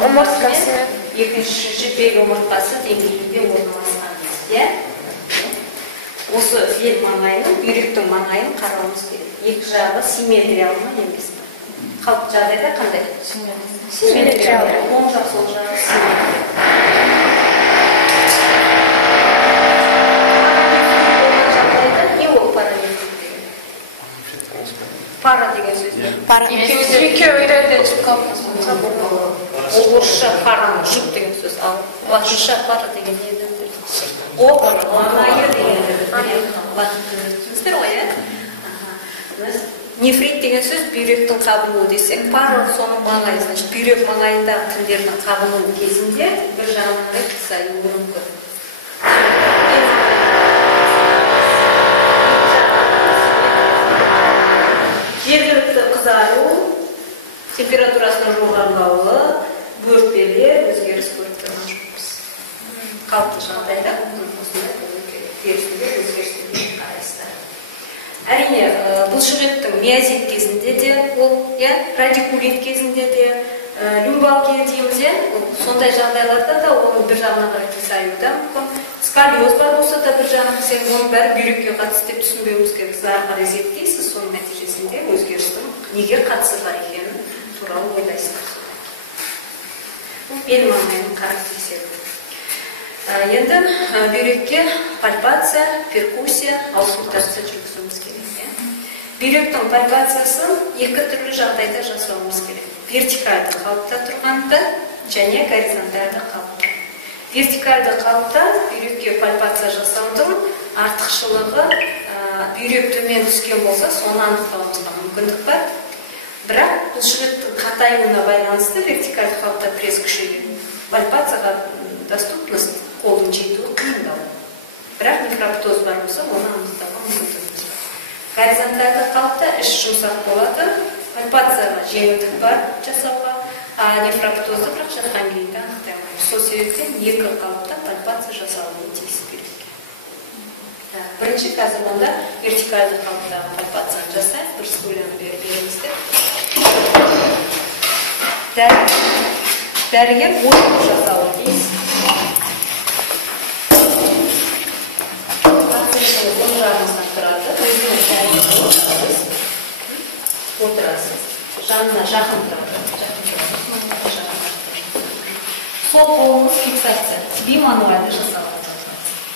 омыртқасы екінші жібек омыртқасы деңгейінде орналасқан дейді. Осы бел маңайының, бүйректің маңайын қарауымыз керек. Екі жағы симметриялы ма емес пе? Қалыпты жағдайда қандай? Симметриялы. Оң жақ, сол жағы симметриялы. Не ол параллельдік деген? Пара деген сөз. Екеуі ретінде шығып қалыптасып. Орысша параның жұп деген сөз. Ал латынша пара деген не еді? О, маңайы деген түсіністер ғой, иә? Нефрит деген сөз бүйректің қабынуы десек, пара соның маңайы, значит, бүйрек маңайындағы тіндердің қабынуы кезінде бір жағынан қысаюы мүмкін. Жергілікті қызару, температурасының жоғарылауы, бөртпелер, өзгеріс көріп тұрған жоқпыз. Қалыпты жағдайда осындай болу керек. Терісінде өзгерістерге қарайсыздар. Әрине, бұлшықеттің миозит кезінде де, ол радикулит кезінде де, люмбалгия дейміз, сондай жағдайларда да оның бір жағына қарай қисаюы да мүмкін. Сколиоз бар болса да бір жағына қисайы, оның бәрі бүйрекке қатысты деп түсінбеуіміз керек. Сіз ары қарай зерттейсіз, соның нәтижесінде өзгерістің неге қатысы бар екенін туралы ойлайсыздар. Бұл бел маңайының характеристері. Енді бүйрекке пальпация, перкуссия, ауысымтарсы жүргізуіміз керек. Бүйректің пальпациясын екі түрлі жағдайда жасауымыз керек. Вертикальді қалыпта тұрғанда және горизонтальді қалыпта. Вертикальді қалыпта бүйрекке пальпация жасаудың артықшылығы бүйрек төмен түскен болса, соны анықтауымызға мүмкіндік бар. Бірақ бұлшықеттің қатаюына байланысты вертикальді қалыпта пресс күшейеді. Пальпацияға доступность қолдың жетуі қиындау. Бірақ нефроптоз бар болса, оны анықтауға мүмкіндігіміз бар. Горизонтальді қалыпта іш жұмсақ болады, пальпацияға жеңілдік бар жасауға, нефроптозды бірақ жатқан күйінде анықтай алмаймыз. Сол себептен екі қалыпта пальпация жасалуы тиіс бүйрекке. Бірінші қазір онда вертикальді қалыптағы пальпацияны жасайық, бір стульяны беріңіздер. Дәрігер ойын жасауы тиіс. Оң жағыңыздан тұрады, өзіңіз отырасыз, жанына жақын тұрады. Сол қолыңыз фиксация, бимануальды жасалады.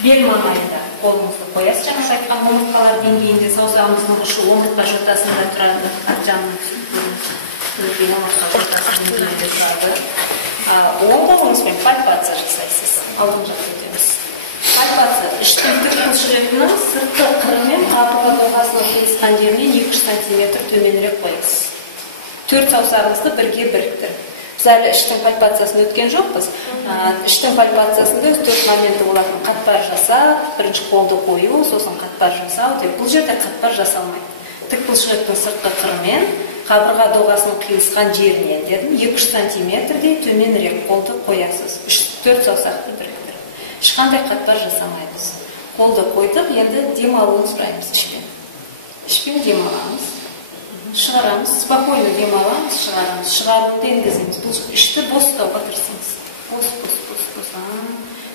Бел маңайында қолыңызды қоясыз, жаңа айтқан омыртқалар деңгейінде саусағыңыздың ұшы омыртқа жотасында тұрады, жанның омыртқа жотасының деңгейінде тұрады. Оң қолыңызбен пальпация жасайсыз, алдын жақты өтеміз. Пальпация іштің тік бұлшықетінің сыртқы қыры мен қабырға доғасының қиысқан жерінен 2-3 сантиметр төменірек қойыңыз. 4 саусағыңызды бірге біріктіріп. Біз әлі іштің пальпациясын өткен жоқпыз. Іштің пальпациясында 4 моменті болатын қатпар жасап, бірінші қолды қою, сосын қатпар жасау деп. Бұл жерде қатпар жасалмайды. Тік бұлшықеттің сыртқы қыры мен қабырға доғасының қиысқан жерінен 2-3 сантиметрдей төменірек қолды қоясыз. 4 саусақты біріктіріп. Ешқандай қатпар жасамаймыз. Қолды қойдық, енді демалуын сұраймыз ішпен. Ішпен демаламыз. Шығарамыз, спокойно демаламыз, шығарамыз. Шығаруынды енгіземіз. Бұл ішті бос ұстауға тырысыңыз. Бос.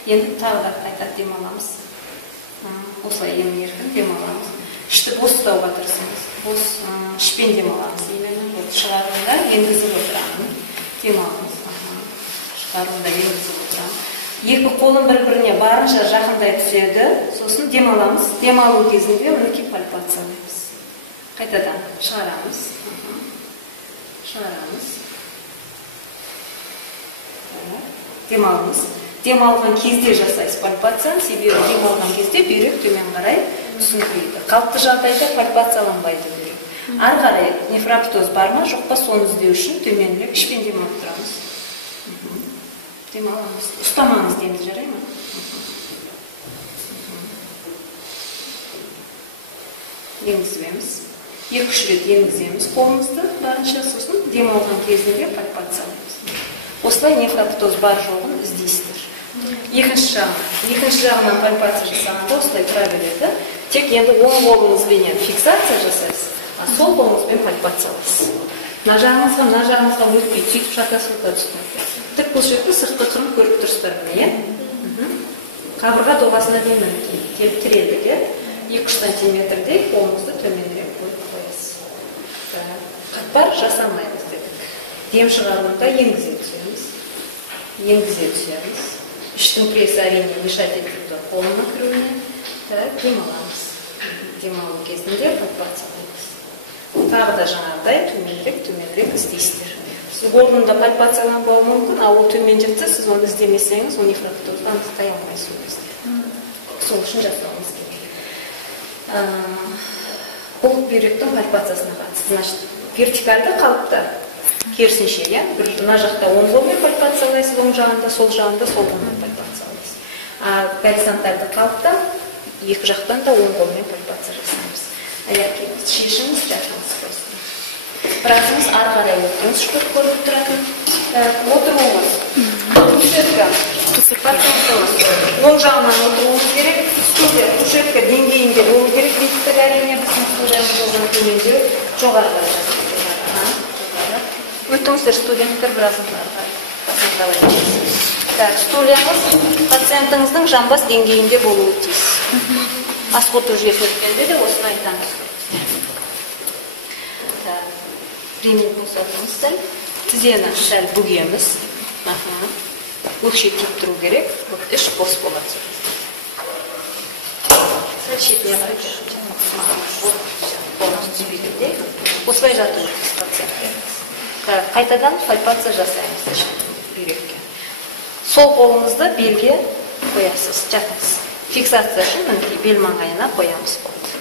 Енді тағы да қайта демаламыз. Осылай еркін демаламыз. Ішті бос ұстауға тырысыңыз. Бос ішпен демаламыз. Шығаруында енгізіп отырамын. Демаламыз. Шығаруында енгізіп отырамын. Екі қолын бір-біріне барынша жақындай түседі, сосын демаламыз. Демалу кезінде мінекей пальпациялаймыз. Қайтадан шығарамыз. Демалыңыз. Демалған кезде жасайсыз пальпацияны, себебі демалған кезде бүйрек төмен қарай түсіңкірейді. Қалыпты жағдайда пальпацияланбайды бүйрек. Ары қарай нефроптоз бар ма, жоқ па, соны іздеу үшін төменірек ішпен демалып тұрамыз. Демаламыз. Ұстамаңыз дейміз, жарай ма? Енгіземіз. 2-3 рет енгіземіз қолымызды барынша, сосын демалған кезінде пальпациялаймыз. Осылай нефроптоз бар жоғын іздейсіздер. Екінші жағынан пальпация жасағанда осылай тұра береді. Тек енді оң қолыңызбенен фиксация жасайсыз. Сол қолыңызбен пальпациялайсыз. Мына жағыңызға өтпей, сөйтіп шатасуға түсінеді. Тік бұлшықтың сыртқы қырын көріп тұрсыздар міне, қабырға доғасына дейін тірелдік, 2 сантиметрдей қолыңызды төменірек қойып қоясыз. Қатпар жасамаймыз дедік. Дем шығаруында енгізе түсеміз. Іштің пресі әрине мешать етіп қолына кіруіне демаламыз. Демалу кезінде пальпациялаймыз. Тағы да жаңағыдай төменірек істейсіздер. Сіз орнында пальпацияланбауы мүмкін, ал ол төмен жетсе, сіз оны іздемесеңіз, оны нефроктозды анықтай алмайсыз. Сол үшін жасауымыз керек. Бұл бүйректің пальпациясына қатысты. Значит, вертикальді қалыпта керісінше, мына жақта оң қолмен пальпациялайсыз, оң жағында, сол қолмен пальпациялайсыз. Горизонтальді қалыпта екі жақтан да оң қолмен пальпация жасаймыз. Аяқ киіміз шешіңіз, жатыңыз просто. Біразыңыз ары қарай өтіңіз, шүкір көріп тұратын. Отыруыңыз. Оң жағынан отыруыңыз керек. Кушетка деңгейінде болу керек. Биіктік әрине біздің студиямыз болған төменде жоғары қарай. Өтіңіздер студенттер біразыңыз ары қарай. Студиямыз пациентіңіздің жамбас деңгейінде болуы тиіс. Асқоту жүйесі өткенде де осыны айтамыз. Ремень қосатыңыз сәл. Тізені сәл бүгеміз. Өкше тиіп тұру керек. Іш бос болады. Сәл шетіне қарай. Осылай жату өтіңіз пациенттеріміз. Қайтадан пальпация жасаймыз бүйрекке. Сол қолыңызды белге қоясыз, жатыңыз. Фиксация үшін бел маңайына қоямыз болды.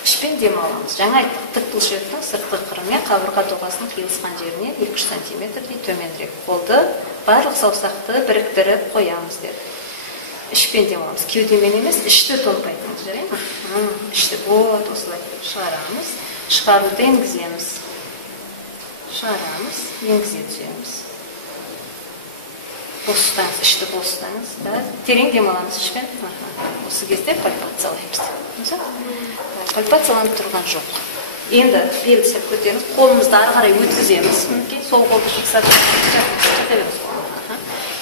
Ішпен дем аламыз. Жаңа тік бұлшықтың сыртқы қырымен қабырға доғасының қиылысқан жеріне 2 сантиметрдей төменірек болды. Барлық саусақты біріктіріп қоямыз деді. Ішпен дем аламыз. Кеудемен емес, ішті тонпайтыңыз, жарай ма? Ішті вот осылай шығарамыз. Шығаруды енгіземіз. Шығарамыз, енгізе түсеміз. Бос ұстаңыз, ішті бос ұстаңыз. Терең дем аламыз ішпен. Осы кезде пальпациялаймыз. Пальпацияланып тұрған жоқ. Енді белді сәл көтеріңіз, қолымызды ары қарай өткіземіз. Сол қолды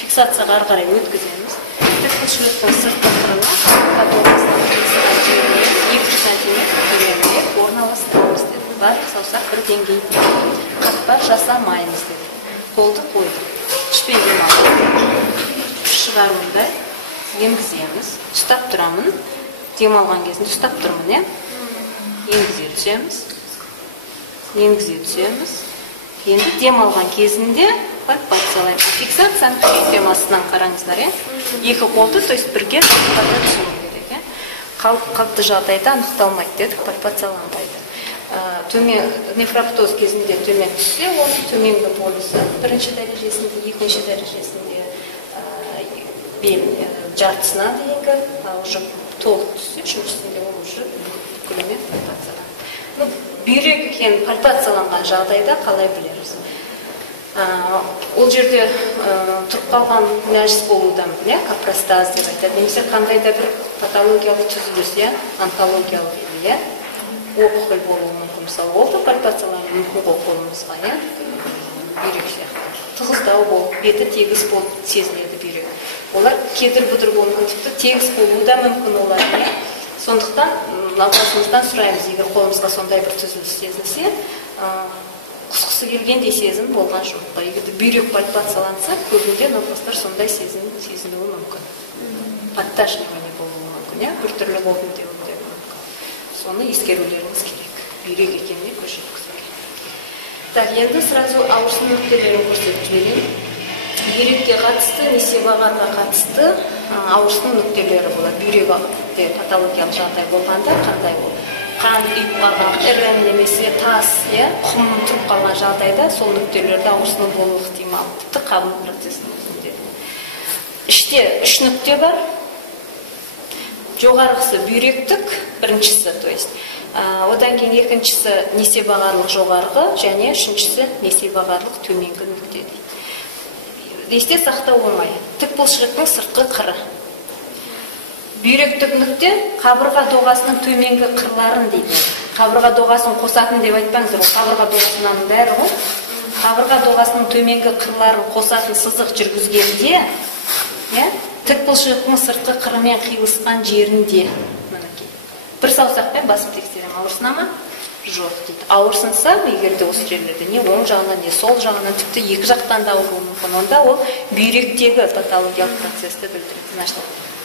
фиксацияға ары қарай өткіземіз. Тік бұлшықтың сыртқы қырына каталогиясынан қиылысқан жеріне 2 сантиметр төменірек орналастырамыз деді. Барлық саусақ бір деңгейде. Қатпар жасамаймыз деді. Қолды қойдық. Ішпен дем алып, шығаруында енгіземіз. Ұстап тұрамын. Дем алған кезінде ұстап тұрмын, енгізе түсеміз. Енді дем алған кезінде пальпациялаймыз. Фиксацияны күшейтем астынан қараңыздар, екі қолды, то есть бірге қабырғада түсіру керек. Қалыпты жағдайда анықталмайды дедік, пальпацияланбайды. Нефроптоз кезінде төмен түссе, оның төменгі полюсі бірінші дәрежесінде, екінші дәрежесінде бел жартысына дейінгі, уже толық түссе, үшіншісінде ол уже бүкілімен пальпацияланады. Бүйрек екен пальпацияланған жағдайда қалай білеміз? Ол жерде тұрып қалған нәжіс болудан капростаз деп айтады. Немесе қандай да бір патологиялық түзіліс, онкологиялық опухоль болуы мүмкін. Мысалы, ол да пальпациялануы мүмкін қолымызға, бүйрек сияқты. Тығыздау болып, беті тегіс болып сезіледі бүйрек. Олар кедір-бұдыр болуы мүмкін, тегіс болуы да мүмкін олар. Сондықтан науқасымыздан сұраймыз, егер қолымызға сондай бір түзіліс сезілсе, құсқысы келгендей сезім болған жоқ. Егер бүйрек пальпацияланса, көбінде науқастар сондай сезінуі мүмкін. Подташнивание болуы мүмкін, біртүрлі болуы мүмкін. Соны ескерулеріңіз керек. Бүйрек екеніне көз жеткізу керек. Енді сразу ауырсын нүктелерін көрсетіп жіберейін. Бүйрекке қатысты, несебағарға қатысты ауырсын нүктелері болады. Бүйректе патологиялық жағдай болғанда қандай ол? Қан үйіп қалған, ірің немесе тас, құм тұрып қалған жағдайда сол нүктелерде ауырсыны болуы ықтимал. Тіпті қабыну процесінің өзінде. Іште 3 нүкте бар. Жоғарғысы бүйректік, біріншісі, то есть. Одан кейін екіншісі несебағарлық жоғарғы, және үшіншісі несебағарлық төменгі нүкте дейді. Есте сақтау оңай. Тік бұлшықтың сыртқы қыры. Бүйректік нүкте қабырға доғасының төменгі қырларын дейді. қабырға доғасын қосатын деп айтпаңыздар, ол қабырға доғасының бәрі ғой. Қабырға доғасының төменгі қырларын қосатын сызық жүргізгенде, тік бұлшықтың сыртқы қырымен қиылысқан жерінде, бір саусақпен басып тексерем, ауырсына ма? Жоқ дейді. Ауырсынса, егерде осы жерлерде не оң жағынан, не сол жағынан, тіпті екі жақтан да ауыруы мүмкін. Онда ол бүйректегі патологиялық процесті білдіреді. Значит,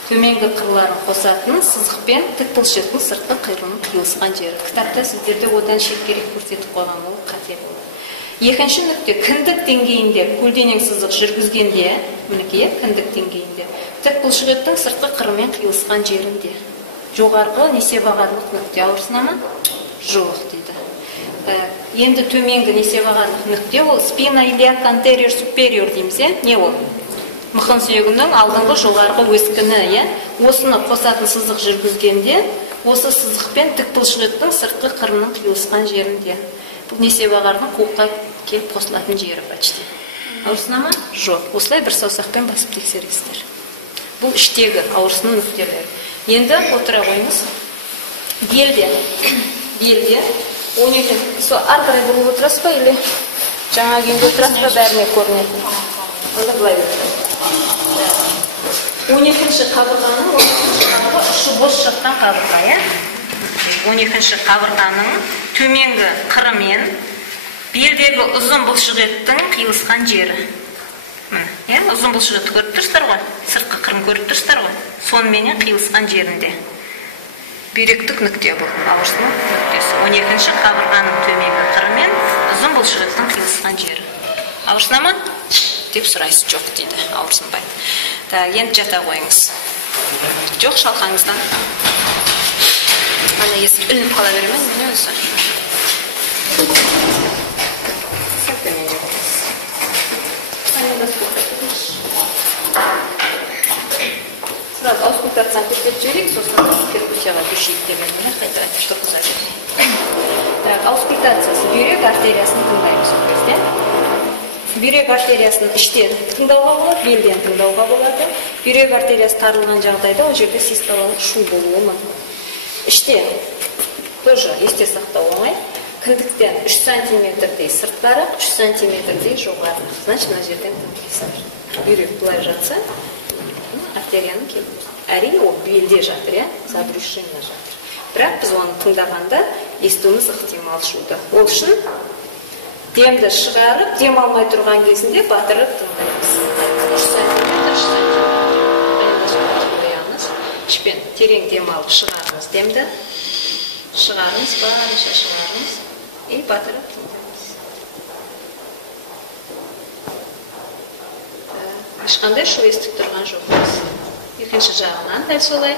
төменгі қырларын қосатын сызықпен тік бұлшықтың сыртқы қиылысының қиылысқан жері. Кітапта сіздерде одан шекерек көрсетіп қойған, ол қате болды. Екінші нүкте, кіндік деңгейінде көлденең сызық жүргізгенде, мінекей, кіндік деңгейінде тік бұлшықтың сыртқы қырымен қиылысқан жерінде. Жоғарғы несебағарлық нүкте ауырсына ма? Жоқ дейді. Енді төменгі несебағарлық нүкте ол спина илиак anterior superior дейміз, не ол? Мықын сүйегінің алдыңғы жоғарғы өскіні, осыны қосатын сызық жүргізгенде, осы сызықпен тік бұлшықтың сыртқы қырының қиылысқан жерінде. Бұл несебағарлық қуыққа келіп қосылатын жері почти. Ауырсына ма? Жоқ. Осылай бір саусақпен басып тексересіздер. Бұл іштегі ауырсының нүктелері. Енді отыра қойыңыз. Белде 12. Сол арқырай болып отырасыз ба, или жаңа күйінде отырасыз ба, бәріне көрінетін? Онда былай отырасыз. 12-ші қабырғаның ұшы бос жатқан қабырға, 12-ші қабырғаның төменгі қырымен белдегі ұзын бұлшықеттің қиылысқан жері. Ұзын бұлшықетті көріп тұрсыздар ғой, сыртқы қырын көріп тұрсыздар ғой, сонымен қиылысқан жерінде. Бүйректік нүкте бұл, ауырсының нүктесі. 12-ші қабырғаның төменгі қырымен ұзын бұлшықеттің қиылысқан жері. Ауырсына ма? Деп сұрайсыз, жоқ дейді, ауырсынбайды. Енді жата қойыңыз. Жоқ, шалқаңыздан. Ана естіп ілініп қала беремен, мені өзі. Сразу аускультацияны көрсетіп жіберейік, сосын перкуссияға көшейік дегеніне қайта тұрғыза берейік. Аускультациясы бүйрек артериясын тыңдаймыз ол кезде. Бүйрек артериясын іштен тыңдауға болады, белден тыңдауға болады. Бүйрек артериясы тарылған жағдайда ол жерде систолалық шу болуы мүмкін. Іштен тоже есте сақтау оңай. Кіндіктен 3 сантиметрдей сырттары, 3 сантиметрдей жоғары. Значит, мына жерден тыңдайсыздар. Бүйрек былай жатса, артерияның келіп. Әрине, ол белде жатыр, забрюшина жатыр. Бірақ біз оны тыңдағанда естуіміз ықтимал шуды. Ол үшін демді шығарып, дем алмай тұрған кезінде батырып тыңдаймыз. 3 сантиметр. Ішпен терең дем алып шығарыңыз демді. Шығарыңыз, барынша шығарыңыз. И батырып тыңдаймыз. Ешқандай шу естіп тұрған жоқпыз. Екінші жағынан дәл солай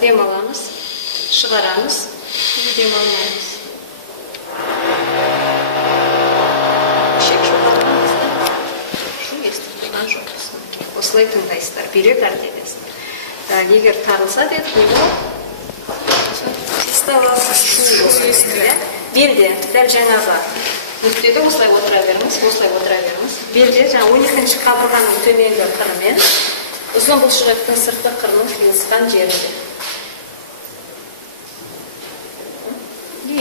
дем аламыз, шығарамыз, дем алмаймыз. Шек жоғалтқанымызда шу естіп тұрған жоқпыз. Осылай тыңдайсыздар, бүйрек артериясын. Егер тарылса дедік, не болады? Систолалық шу естілді. Белде, дәл жаңағы нүктеде осылай отыра беріңіз, Белде жаңа 12-ші қабырғаның төменгі қырымен ұзын бұлшықеттің сыртқы қырының қиылысқан жерінде.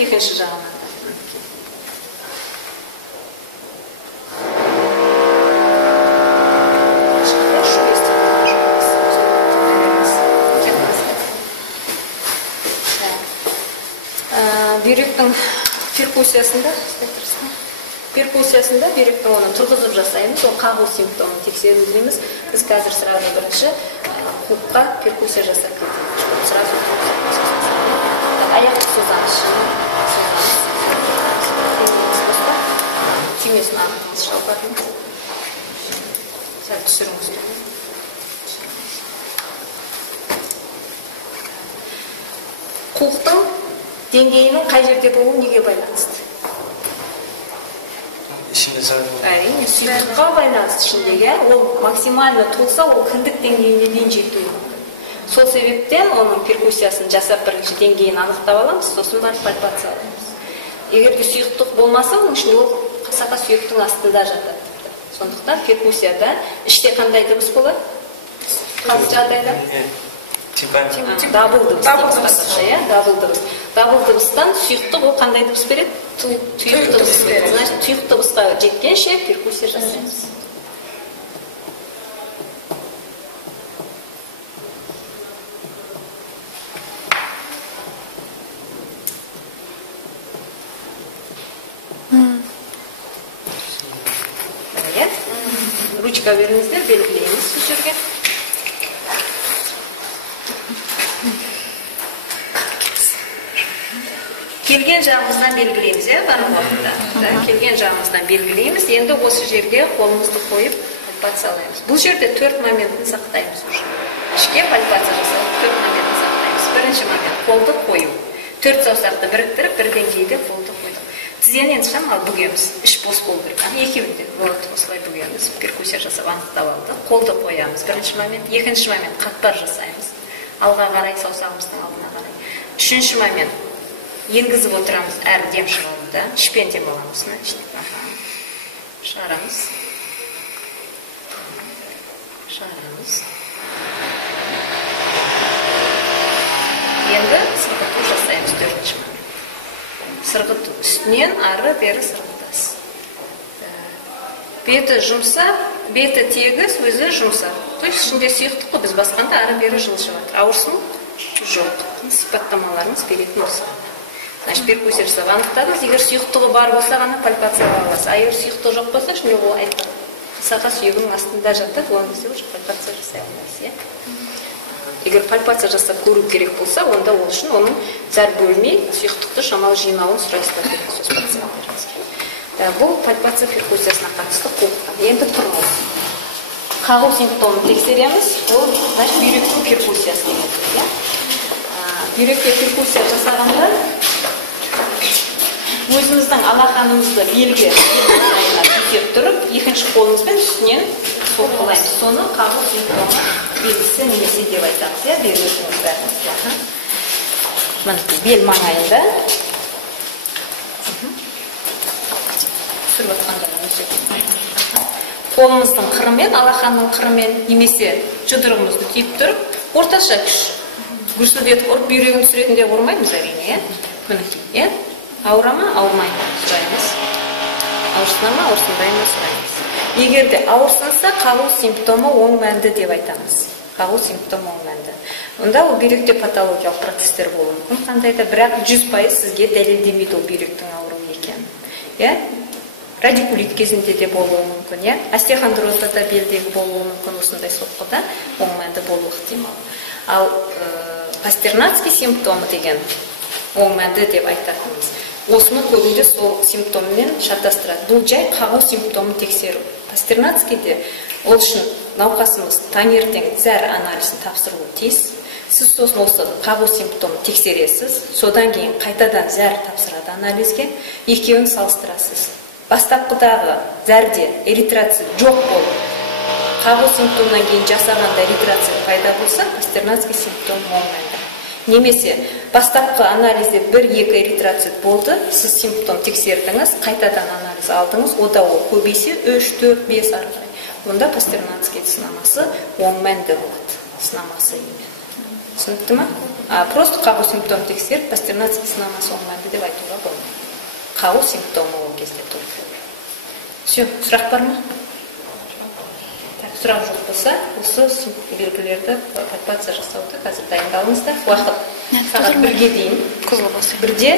Екінші жағынан. Бүйректің перкуссиясында бүйректің оны тұрғызып жасаймыз, ол қағу симптомын тексеру дейміз. Біз қазір сразу бірінші қуыққа перкуссия жасап кетейік. Сразу аяқты созамыз. Түймесін ағытыңыз шалқатын. Сәл түсіріңіз. Қуықтың деңгейінің қай жерде болуы неге байланысты? Әрине, сұйықтыққа байланысты ішіндегі. Ол максимально толса, ол кіндік деңгейіне дейін жетуі мүмкін. Сол себептен оның перкуссиясын жасап бірінші деңгейін анықтап аламыз, сосын барып пальпация аламыз. Егерде сұйықтық болмаса, оның үшін ол қасақа сүйектің астында жатады. Сондықтан перкуссияда іште қандай дыбыс болады? Қандай жағдайда? Дабыл дыбыс. дабыл дыбыстан сұйықтық ол қандай дыбыс береді? Тұйық дыбыс береді. Значит, тұйық дыбысқа жеткенше перкуссия жасаймыз. Ручка беріңіздер, белгілейміз бұл жерге. Келген жағымыздан белгілейміз, барлық уақытта. Келген жағымыздан белгілейміз. Енді осы жерге қолымызды қойып пальпациялаймыз. Бұл жерде 4 моментін сақтаймыз уже. Ішке пальпация жасалып 4 моментін сақтаймыз. Бірінші момент қолды қою. 4 саусақты біріктіріп, бір деңгейде қолды қойдық. Тізені енді шамал бүгеміз. Іш бос болу керек. Екеуінде болады осылай бүгеміз. Перкуссия жасап анықтап алды. Қолды қоямыз. Бірінші момент. Екінші момент қатпар жасаймыз. Алға қарай, саусағымыздың алдына қарай. Үшінші момент. Енгізіп отырамыз әр дем шығуында. Ішпен дем аламыз. Шығарамыз. Шығарамыз. Енді сырғыту жасаймыз 4-ші момент. Сырғыту үстінен ары бері сырғытасыз. Беті жұмсақ, беті тегіс, өзі жұмсақ. То есть ішінде сұйықтық біз басқанда ары бері жылжып жатыр. Ауырсын? Жоқ. Сипаттамаларымыз беретін осы. Значит, перкуссия жасап анықтадыңыз. Егер сұйықтығы бар болса ғана пальпациялай аласыз. Егер сұйықтығы жоқ болса, ішінде ол айтады. Сақа сүйегінің астында жатады, оны кезде уже пальпация жасай алмайсыз. Егер пальпация жасап көру керек болса, онда ол үшін оның зәр бөлмей, сұйықтықты шамалы жинауын сұрайсыздар керек сөз пациентлеріңізге. Бұл пальпация перкуссиясына қатысты қолықтан. Енді тұрмау. Қағу симптомын тексереміз. Ол, значит, бүйректің перкуссиясы деген. Бүйректе перкуссия жасағанда өзіміздің алақанымызды белге төсеп тұрып, екінші қолымызбен үстінен соққылаймыз. Соны қағу симптомы белгісі немесе деп айтамыз. Белгісіңіз бәріңізге. Мінекей бел маңайында түсіріп отқанда қолымыздың қырымен, алақанның қырымен немесе жұдырығымызды түйіп тұрып, орташа күш гүрсілдетіп ұрып бүйрегін түсіретінде ұрмаймыз әрине. Мінекей, ауыра ма, ауырмай ма сұраймыз. Ауырсына ма, ауырсынбай ма сұраймыз. Егер де ауырсынса, қағу симптомы оң мәнді деп айтамыз. Қағу симптомы оң мәнді. Онда ол бүйректе патологиялық процестер болуы мүмкін. Қандайда, бірақ 100% сізге дәлелдемейді ол бүйректің ауыру екенін. Радикулит кезінде де болуы мүмкін. Остеохондрозда да белдегі болуы мүмкін, осындай соққыда оң мәнді болуы ықтимал. Ал пастернацкий симптомы деген оң мәнді деп айтатынымыз. Осыны көбінде сол симптоммен шатастырады. Бұл жай қағу симптомын тексеру. Пастернацкийде ол үшін науқасымыз таңертең зәр анализін тапсыруы тиіс. Сіз сосын осы қағу симптомын тексересіз, содан кейін қайтадан зәр тапсырады анализге, екеуін салыстырасыз. Бастапқыдағы зәрде эритроцит жоқ болып, қағу симптомнан кейін жасағанда эритроцит пайда болса, пастернацкий симптом оң мәнді. Немесе бастапқы анализде 1-2 эритроцит болды, сіз симптом тексердіңіз, қайтадан анализ алдыңыз, ода ол көбейсе 3-4-5 ары қарай. Онда пастернацкий сынамасы оң мәнді болады, сынамасы емен. Түсінікті ма? Просто қағу симптом тексеріп, пастернацкий сынамасы оң мәнді деп айтуға болмайды. Қағу симптомы ол кезде тұр. Все, сұрақ бар ма? Сұрақ жоқ болса, осы белгілерді пальпация жасауды қазір дайындалыңыздар. Уақыт сағат 1-ге дейін. 1-де